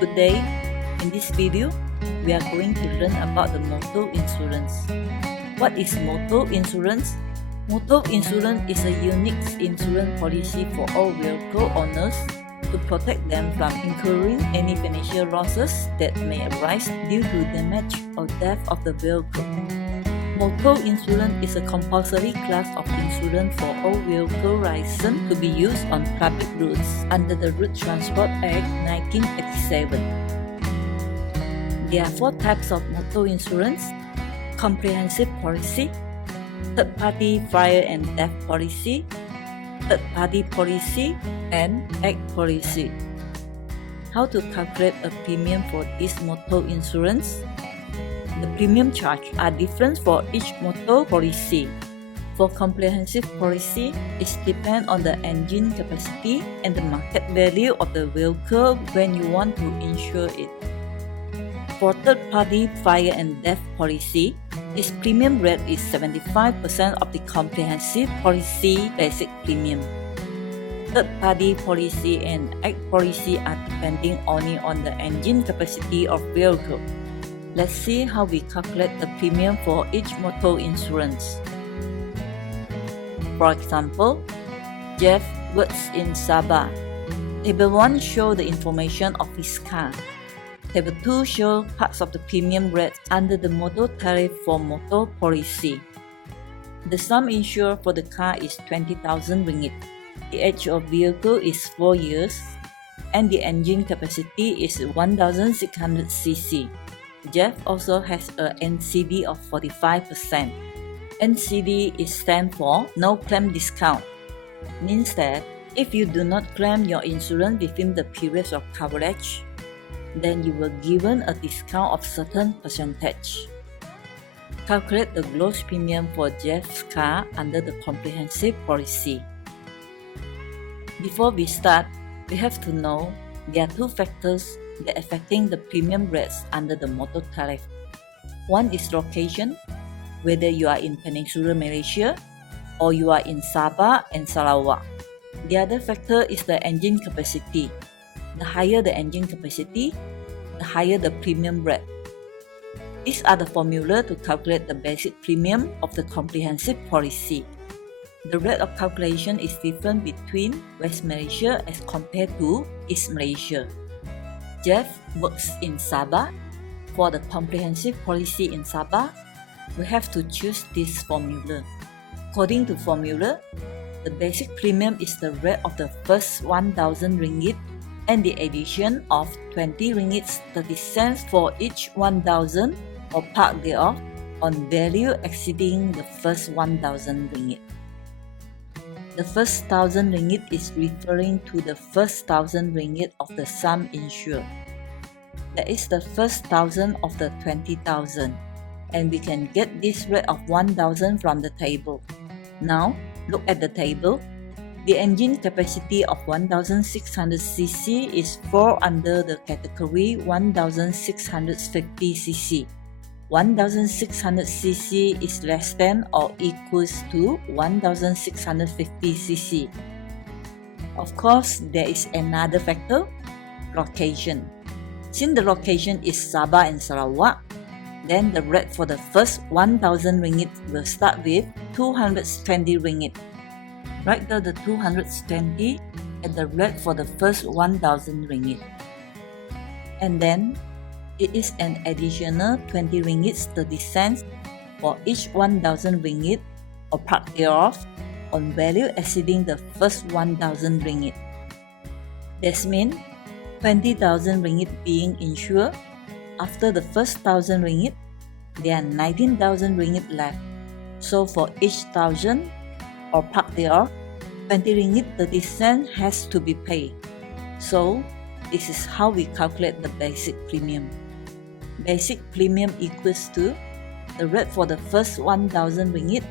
Good day. In this video, we are going to learn about the motor insurance. What is motor insurance? Motor insurance is a unique insurance policy for all vehicle owners to protect them from incurring any financial losses that may arise due to damage or death of the vehicle. Motor insurance is a compulsory class of insurance for all vehicle licensed to be used on public roads under the Road Transport Act 1987. There are 4 types of motor insurance: comprehensive policy, third-party fire and theft policy, third-party policy, and act policy. How to calculate a premium for this motor insurance? The premium charge are different for each motor policy. For comprehensive policy, it depends on the engine capacity and the market value of the vehicle when you want to insure it. For third-party fire and theft policy, its premium rate is 75% of the comprehensive policy basic premium. Third-party policy and act policy are depending only on the engine capacity of vehicle. Let's see how we calculate the premium for each motor insurance. For example, Jeff works in Sabah. Table 1 shows the information of his car. Table 2 shows parts of the premium rates under the motor tariff for motor policy. The sum insured for the car is 20,000 ringgit. The age of vehicle is 4 years, and the engine capacity is 1,600 cc. Jeff also has a NCD of 45%. NCD is stand for no claim discount. Means that if you do not claim your insurance within the periods of coverage, then you will given a discount of certain percentage. Calculate the gross premium for Jeff's car under the comprehensive policy. Before we start, we have to know there are 2 factors that affecting the premium rates under the motor tariff. One is location, whether you are in Peninsular Malaysia or you are in Sabah and Sarawak. The other factor is the engine capacity. The higher the engine capacity, the higher the premium rate. These are the formula to calculate the basic premium of the comprehensive policy. The rate of calculation is different between West Malaysia as compared to East Malaysia. Jeff works in Sabah. For the comprehensive policy in Sabah, we have to choose this formula. According to formula, the basic premium is the rate of the first 1,000 ringgit and the addition of 20 ringgit 30 cents for each 1,000 or part thereof on value exceeding the first 1,000 ringgit. The first 1,000 ringgit is referring to the first 1,000 ringgit of the sum insured. That is the first 1,000 of the 20,000, and we can get this rate of 1,000 from the table. Now, look at the table. The engine capacity of 1,600 cc is fall under the category 1,650 cc. 1,600 cc is less than or equals to 1,650 cc. Of course, there is another factor, location. Since the location is Sabah and Sarawak, then the rate for the first 1,000 ringgit will start with 220 ringgit. Write down the 220 at the rate for the first 1,000 ringgit. And then, it is an additional 20 ringgit 30 cents for each 1,000 ringgit or part thereof on value exceeding the first 1,000 ringgit. This means 20,000 ringgit being insured. After the first 1,000 ringgit, there are 19,000 ringgit left. So for each 1,000 or part thereof, 20 ringgit 30 cents has to be paid. So this is how we calculate the basic premium. Basic premium equals to the rate for the first 1,000 ringgit,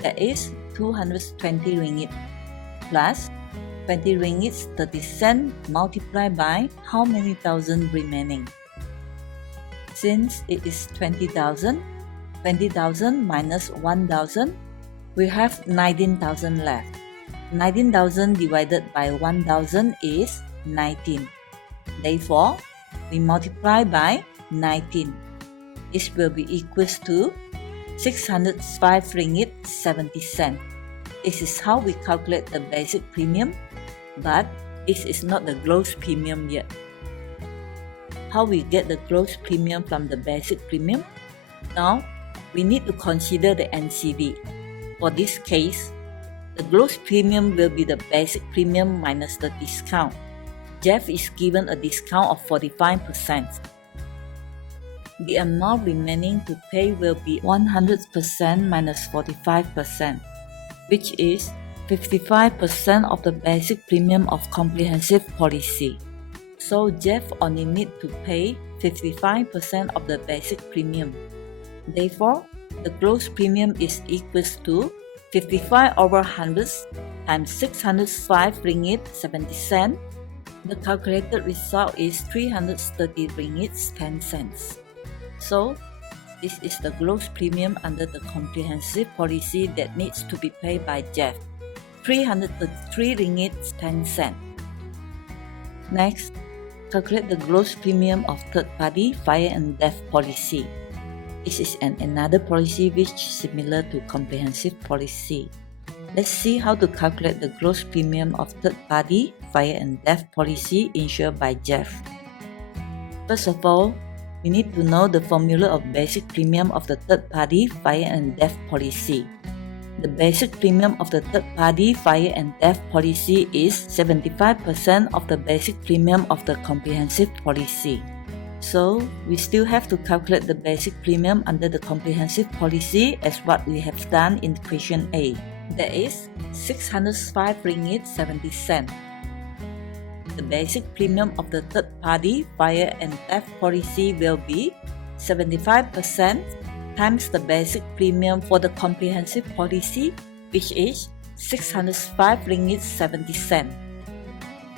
that is 220 ringgit, plus 20 ringgit 30 cents multiplied by how many thousand remaining. Since it is 20,000, 20,000 minus 1,000, we have 19,000 left. 19,000 divided by 1,000 is 19. Therefore, we multiply by 19. This will be equals to 605 ringgit 70 cent. This is how we calculate the basic premium, but this is not the gross premium yet. How we get the gross premium from the basic premium? Now, we need to consider the NCV. For this case, the gross premium will be the basic premium minus the discount. Jeff is given a discount of 45%. The amount remaining to pay will be 100% minus 45%, which is 55% of the basic premium of comprehensive policy. So Jeff only need to pay 55% of the basic premium. Therefore, the gross premium is equals to 55 over 100 times 605 ringgit 70 cent. The calculated result is 330 ringgit 10 cents. So, this is the gross premium under the comprehensive policy that needs to be paid by Jeff, 333 ringgit 10 cents. Next, calculate the gross premium of third-party fire and death policy. This is another policy which is similar to comprehensive policy. Let's see how to calculate the gross premium of third-party fire and death policy insured by Jeff. First of all, we need to know the formula of basic premium of the third-party fire and death policy. The basic premium of the third-party fire and death policy is 75% of the basic premium of the comprehensive policy. So, we still have to calculate the basic premium under the comprehensive policy as what we have done in question A. That is 605 ringgit 70 cent. The basic premium of the third-party fire and death policy will be 75% times the basic premium for the comprehensive policy, which is 605 ringgit 70 cent.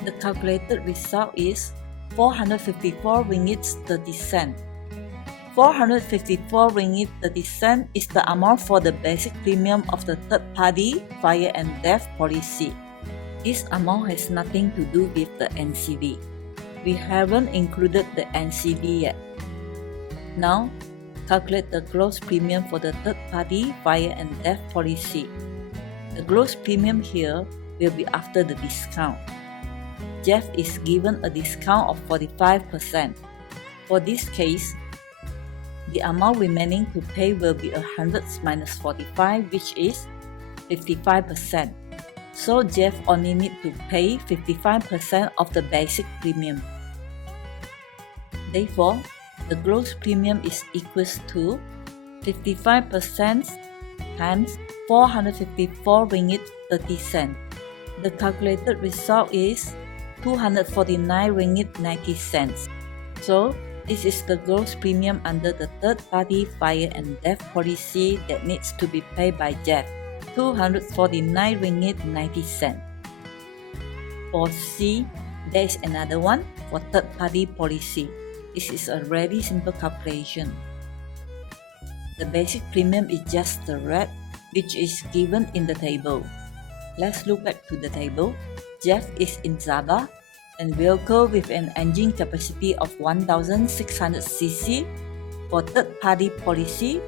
The calculated result is 454 ringgit 30 cent. 454 ringgit 30 cent is the amount for the basic premium of the third-party fire and death policy. This amount has nothing to do with the NCV. We haven't included the NCV yet. Now, calculate the gross premium for the third-party fire and death policy. The gross premium here will be after the discount. Jeff is given a discount of 45%. For this case, the amount remaining to pay will be 100 minus 45, which is 55%. So Jeff only need to pay 55% of the basic premium. Therefore, the gross premium is equals to 55% times 454 ringgit 30 cent. The calculated result is 249 ringgit 90 cents. So, this is the gross premium under the third-party fire and death policy that needs to be paid by Jeff, 249 ringgit 90 cents. For C, there is another one for third-party policy. This is a very simple calculation. The basic premium is just the rate which is given in the table. Let's look back to the table. Jeff is in Sabah and vehicle with an engine capacity of 1,600 cc. For third-party policy,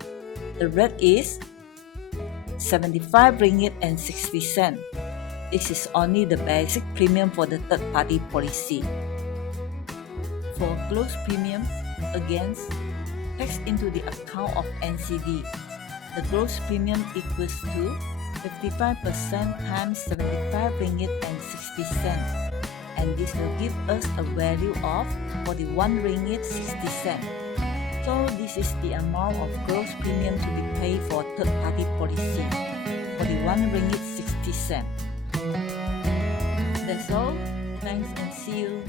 the rate is 75 ringgit and 60 cent. This is only the basic premium for the third-party policy. For gross premium, again, takes into the account of NCV. The gross premium equals to 55% times 75 ringgit and 60 cent. And this will give us a value of 41 ringgit 60 cent. So this is the amount of gross premium to be paid for third-party policy, 41 ringgit 60 cent. That's all. Thanks and see you.